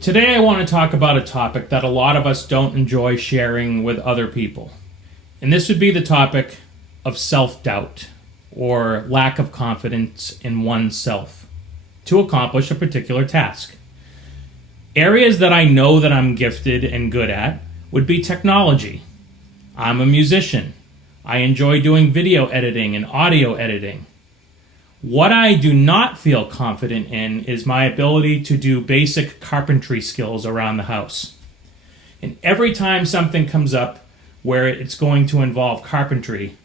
Today I want to talk about a topic that a lot of us don't enjoy sharing with other people. And this would be the topic of self-doubt or lack of confidence in oneself to accomplish a particular task. Areas that I know that I'm gifted and good at would be technology. I'm a musician. I enjoy doing video editing and audio editing. What I do not feel confident in is my ability to do basic carpentry skills around the house. And every time something comes up where it's going to involve carpentry,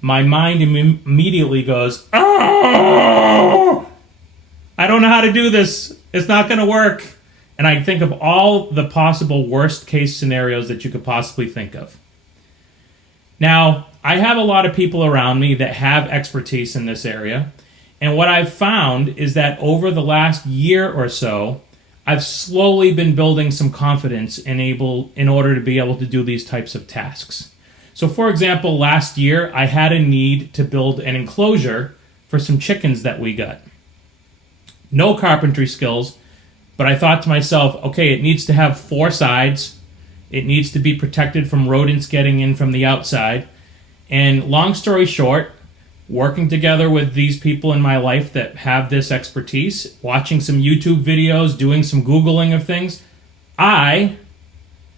my mind immediately goes, "Oh, I don't know how to do this. It's not going to work." And I think of all the possible worst case scenarios that you could possibly think of. Now, I have a lot of people around me that have expertise in this area. And what I've found is that over the last year or so, I've slowly been building some confidence in order to be able to do these types of tasks. So for example, last year I had a need to build an enclosure for some chickens that we got. No carpentry skills, but I thought to myself, okay, it needs to have 4 sides. It needs to be protected from rodents getting in from the outside. And long story short, working together with these people in my life that have this expertise, watching some YouTube videos, doing some Googling of things, I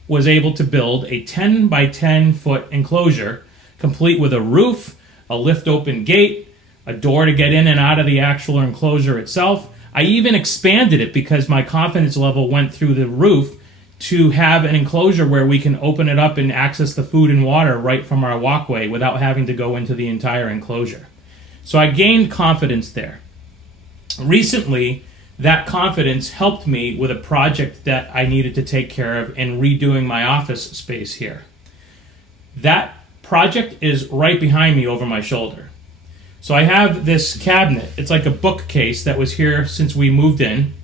was able to build a 10 by 10 foot enclosure, complete with a roof, a lift open gate, a door to get in and out of the actual enclosure itself. I even expanded it because my confidence level went through the roof to have an enclosure where we can open it up and access the food and water right from our walkway without having to go into the entire enclosure. So I gained confidence there. Recently, that confidence helped me with a project that I needed to take care of in redoing my office space here. That project is right behind me over my shoulder. So I have this cabinet. It's like a bookcase that was here since we moved in.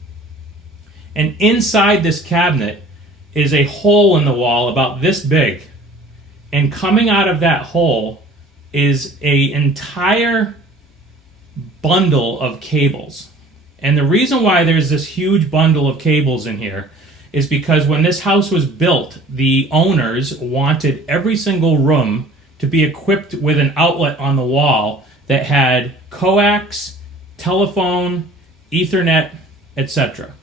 And inside this cabinet is a hole in the wall about this big. And coming out of that hole is an entire bundle of cables. And the reason why there's this huge bundle of cables in here is because when this house was built, the owners wanted every single room to be equipped with an outlet on the wall that had coax, telephone, Ethernet, etc.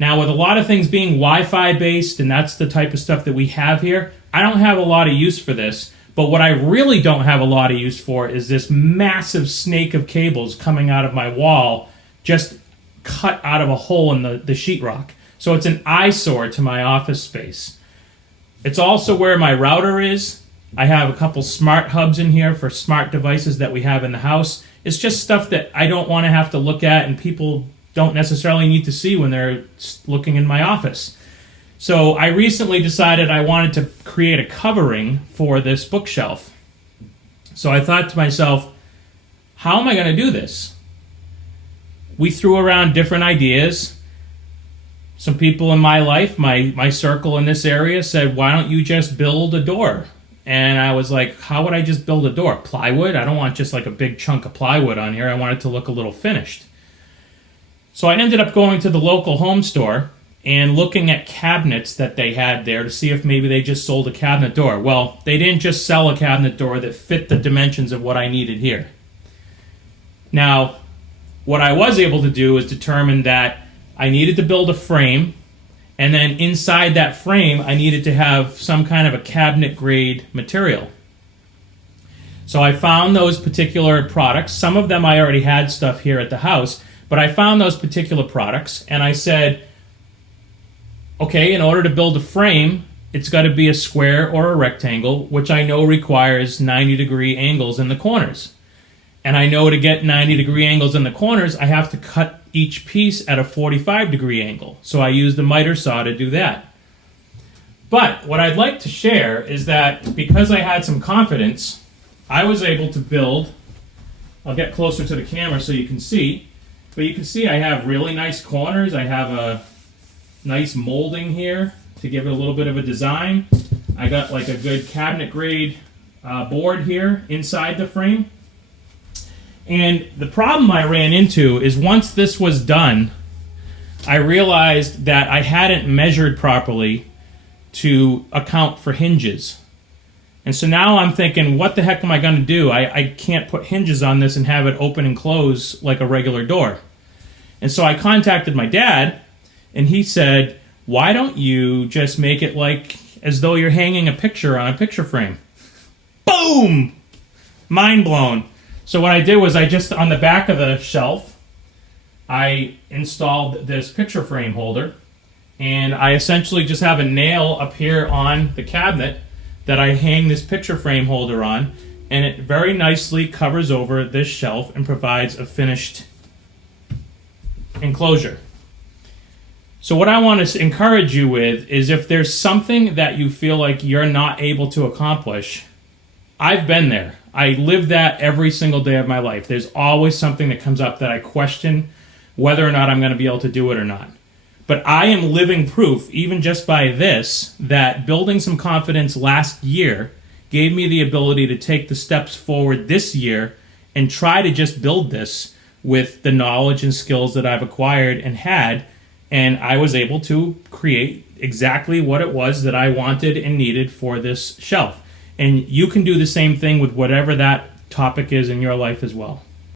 Now, with a lot of things being Wi-Fi based, and that's the type of stuff that we have here, I don't have a lot of use for this. But what I really don't have a lot of use for is this massive snake of cables coming out of my wall, just cut out of a hole in the sheetrock. So it's an eyesore to my office space. It's also where my router is. I have a couple smart hubs in here for smart devices that we have in the house. It's just stuff that I don't want to have to look at, and people don't necessarily need to see when they're looking in my office. So I recently decided I wanted to create a covering for this bookshelf. So I thought to myself, how am I going to do this? We threw around different ideas. Some people in my life, my circle in this area, said, why don't you just build a door? And I was like, how would I just build a door? Plywood? I don't want just like a big chunk of plywood on here. I want it to look a little finished. So I ended up going to the local home store and looking at cabinets that they had there to see if maybe they just sold a cabinet door. Well, they didn't just sell a cabinet door that fit the dimensions of what I needed here. Now, what I was able to do is determine that I needed to build a frame, and then inside that frame, I needed to have some kind of a cabinet grade material. So I found those particular products. Some of them I already had stuff here at the house, but I found those particular products, and I said, okay, in order to build a frame, it's got to be a square or a rectangle, which I know requires 90-degree angles in the corners. And I know to get 90-degree angles in the corners, I have to cut each piece at a 45-degree angle. So I used the miter saw to do that. But what I'd like to share is that because I had some confidence, I was able to build, I'll get closer to the camera so you can see, but you can see I have really nice corners. I have a nice molding here to give it a little bit of a design. I got like a good cabinet grade board here inside the frame. And the problem I ran into is once this was done, I realized that I hadn't measured properly to account for hinges. And so now I'm thinking, what the heck am I going to do? I can't put hinges on this and have it open and close like a regular door. And so I contacted my dad, and he said, why don't you just make it like as though you're hanging a picture on a picture frame? Boom! Mind blown. So what I did was I just, on the back of the shelf, I installed this picture frame holder, and I essentially just have a nail up here on the cabinet that I hang this picture frame holder on, and it very nicely covers over this shelf and provides a finished enclosure. So what I want to encourage you with is, if there's something that you feel like you're not able to accomplish, I've been there. I live that every single day of my life. There's always something that comes up that I question whether or not I'm going to be able to do it or not. But I am living proof, even just by this, that building some confidence last year gave me the ability to take the steps forward this year and try to just build this with the knowledge and skills that I've acquired and had, and I was able to create exactly what it was that I wanted and needed for this shelf. And you can do the same thing with whatever that topic is in your life as well.